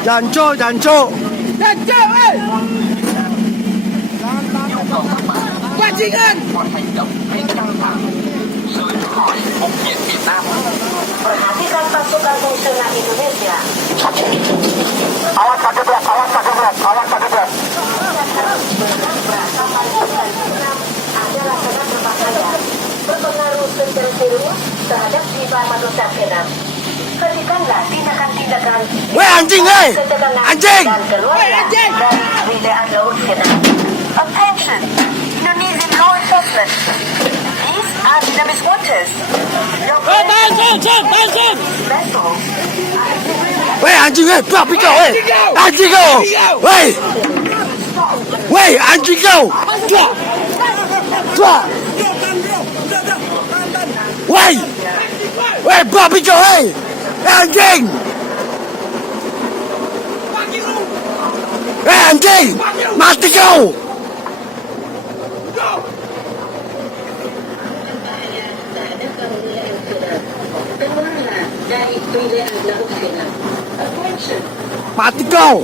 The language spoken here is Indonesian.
Jancu, jancu. Jancu, bajingan. Perhatikan pasukan musnah Indonesia. Awas pakai berat, awas pakai berat, awas pakai berat. Adalah sangat berbahaya, berpengaruh secara serius terhadap jiwa manusia Vietnam. Hentikanlah tindakan-tindakan Weh anjing, weh! Anjing! dan keluarlah dari wilayah laut Vietnam. Attention, Indonesian law enforcement. These are Vietnamese waters. Your vessels Weh anjing, weh! Babi kau, weh! Anjing kau! Weh! Weh anjing kau! Tua! Tua! Weh! Weh babi kau, weh! Anjing! Eh anjing! Mati kau! dari wilayah laut Vietnam. Attention. Mati kau!